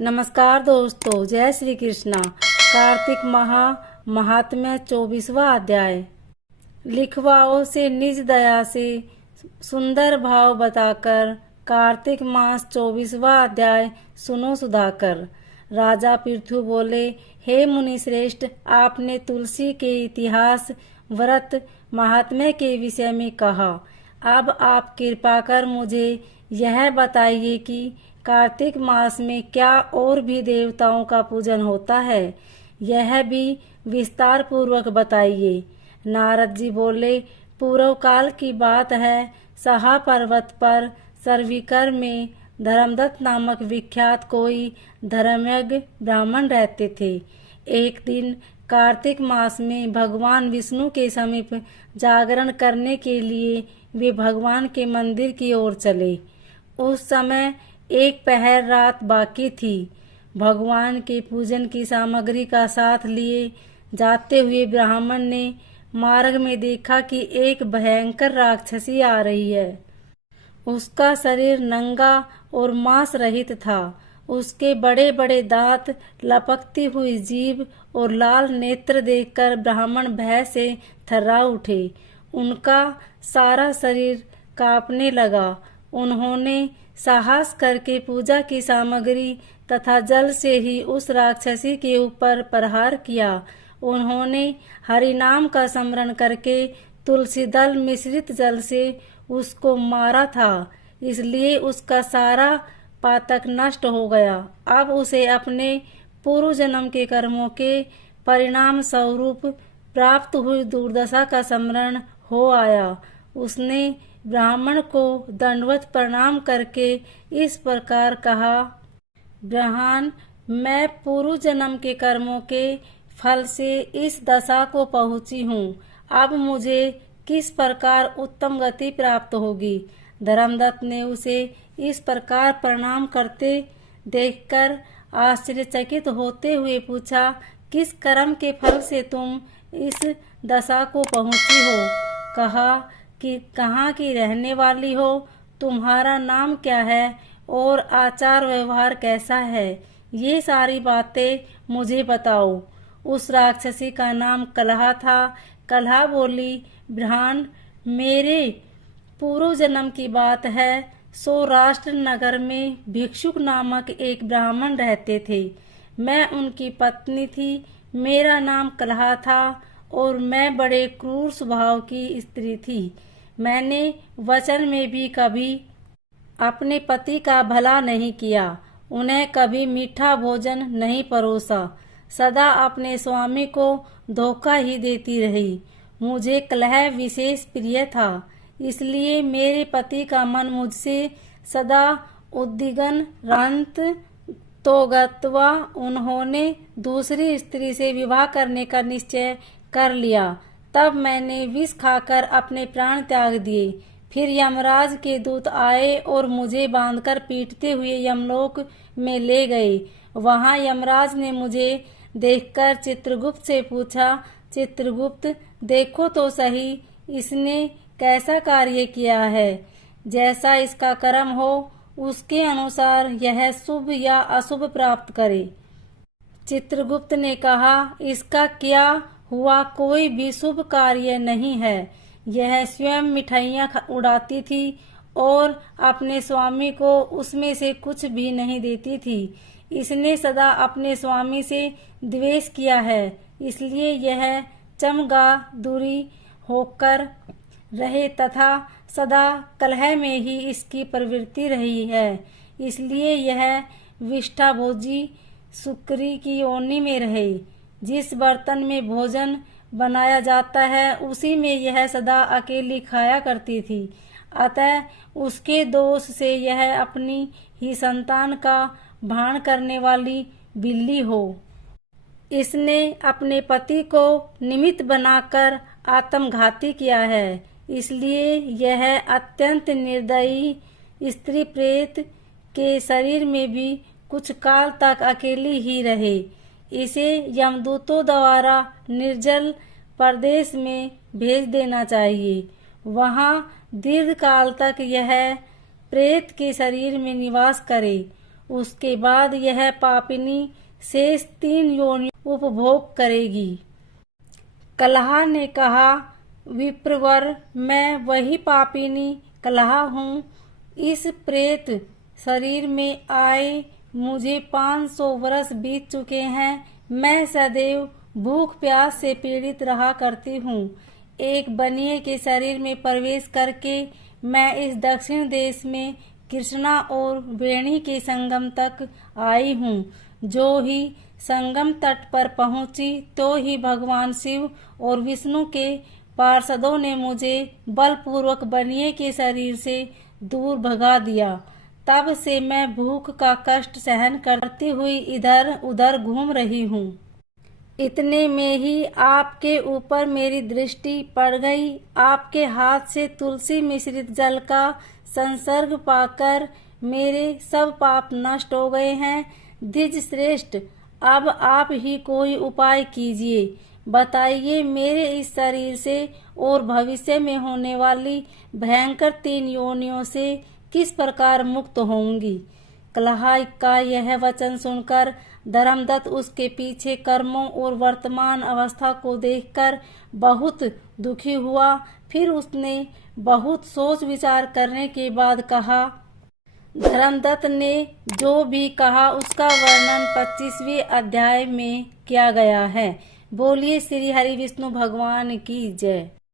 नमस्कार दोस्तों, जय श्री कृष्णा। कार्तिक महात्म्य 24वां अध्याय। लिखवाओं से निज दया से सुंदर भाव बताकर कार्तिक मास 24वां अध्याय सुनो सुधाकर। राजा पृथु बोले, हे मुनि श्रेष्ठ, आपने तुलसी के इतिहास, व्रत, महात्म्य के विषय में कहा। अब आप कृपा कर मुझे यह बताइए कि कार्तिक मास में क्या और भी देवताओं का पूजन होता है, यह भी विस्तार पूर्वक बताइए। नारद जी बोले, पूर्व काल की बात है। सहा पर्वत पर सर्विकर में धर्मदत्त नामक विख्यात कोई धर्मज्ञ ब्राह्मण रहते थे। एक दिन कार्तिक मास में भगवान विष्णु के समीप जागरण करने के लिए वे भगवान के मंदिर की ओर चले। उस समय एक पहर रात बाकी थी। भगवान के पूजन की सामग्री का साथ लिए जाते हुए ब्राह्मण ने मार्ग में देखा कि एक भयंकर राक्षसी आ रही है। उसका शरीर नंगा और मांस रहित था। उसके बड़े बड़े दांत, लपकती हुई जीभ और लाल नेत्र देखकर ब्राह्मण भय से थर्रा उठे। उनका सारा शरीर कांपने लगा। उन्होंने साहस करके पूजा की सामग्री तथा जल से ही उस राक्षसी के ऊपर प्रहार किया। उन्होंने हरिनाम का स्मरण करके तुलसी दल मिश्रित जल से उसको मारा था, इसलिए उसका सारा पातक नष्ट हो गया। अब उसे अपने पूर्व जन्म के कर्मों के परिणाम स्वरूप प्राप्त हुई दुर्दशा का स्मरण हो आया। उसने ब्राह्मण को दंडवत प्रणाम करके इस प्रकार कहा, ब्राह्मण, मैं पूर्व जन्म के कर्मों के फल से इस दशा को पहुंची हूँ। अब मुझे किस प्रकार उत्तम गति प्राप्त होगी? धर्मदत्त ने उसे इस प्रकार प्रणाम करते देखकर आश्चर्यचकित होते हुए पूछा, किस कर्म के फल से तुम इस दशा को पहुंची हो? कहा कि कहाँ की रहने वाली हो, तुम्हारा नाम क्या है और आचार व्यवहार कैसा है, ये सारी बातें मुझे बताओ। उस राक्षसी का नाम कलहा था। कलहा बोली, ब्राह्मण, मेरे पूर्व जन्म की बात है। सौराष्ट्र नगर में भिक्षुक नामक एक ब्राह्मण रहते थे। मैं उनकी पत्नी थी। मेरा नाम कलहा था और मैं बड़े क्रूर स्वभाव की स्त्री थी। मैंने वचन में भी कभी अपने पति का भला नहीं किया, उन्हें कभी मीठा भोजन नहीं परोसा, सदा अपने स्वामी को धोखा ही देती रही। मुझे कलह विशेष प्रिय था, इसलिए मेरे पति का मन मुझसे सदा उद्विग्न रहत। तो गत्वा उन्होंने दूसरी स्त्री से विवाह करने का निश्चय कर लिया। तब मैंने विष खाकर अपने प्राण त्याग दिए। फिर यमराज के दूत आए और मुझे बांधकर पीटते हुए यमलोक में ले गए। वहां यमराज ने मुझे देखकर चित्रगुप्त से पूछा, चित्रगुप्त, देखो तो सही, इसने कैसा कार्य किया है। जैसा इसका कर्म हो उसके अनुसार यह शुभ या अशुभ प्राप्त करे। चित्रगुप्त ने कहा, इसका क्या हुआ कोई भी शुभ कार्य नहीं है। यह स्वयं मिठाइयाँ उड़ाती थी और अपने स्वामी को उसमें से कुछ भी नहीं देती थी। इसने सदा अपने स्वामी से द्वेष किया है, इसलिए यह चमगा दूरी होकर रहे तथा सदा कलह में ही इसकी प्रवृत्ति रही है। इसलिए यह विष्ठाभोजी सुकरी की योनि में रहे। जिस बर्तन में भोजन बनाया जाता है उसी में यह सदा अकेली खाया करती थी। अतः उसके दोष से यह अपनी ही संतान का भान करने वाली बिल्ली हो। इसने अपने पति को निमित्त बनाकर आत्मघाती किया है, इसलिए यह अत्यंत निर्दयी स्त्री प्रेत के शरीर में भी कुछ काल तक अकेली ही रहे। इसे यमदूतों द्वारा निर्जल प्रदेश में भेज देना चाहिए। वहां दीर्घ काल तक यह प्रेत के शरीर में निवास करे उसके बाद यह पापिनी शेष 3 योनियों उपभोग करेगी। कलहा ने कहा, विप्रवर, मैं वही पापिनी कलहा हूँ। इस प्रेत शरीर में आए मुझे 500 वर्ष बीत चुके हैं। मैं सदैव भूख प्यास से पीड़ित रहा करती हूँ। एक बनिए के शरीर में प्रवेश करके मैं इस दक्षिण देश में कृष्णा और वेणी के संगम तक आई हूँ। जो ही संगम तट पर पहुँची तो ही भगवान शिव और विष्णु के पार्षदों ने मुझे बलपूर्वक बनिए के शरीर से दूर भगा दिया। तब से मैं भूख का कष्ट सहन करती हुई इधर उधर घूम रही हूँ। इतने में ही आपके ऊपर मेरी दृष्टि पड़ गई। आपके हाथ से तुलसी मिश्रित जल का संसर्ग पाकर मेरे सब पाप नष्ट हो गए हैं। द्विज श्रेष्ठ, अब आप ही कोई उपाय कीजिए। बताइए, मेरे इस शरीर से और भविष्य में होने वाली भयंकर 3 योनियों से किस प्रकार मुक्त होंगी। कलहा का यह वचन सुनकर धर्मदत्त उसके पीछे कर्मों और वर्तमान अवस्था को देखकर बहुत दुखी हुआ। फिर उसने बहुत सोच विचार करने के बाद कहा, धर्मदत्त ने जो भी कहा उसका वर्णन 25वें अध्याय में किया गया है। बोलिए श्री हरि विष्णु भगवान की जय।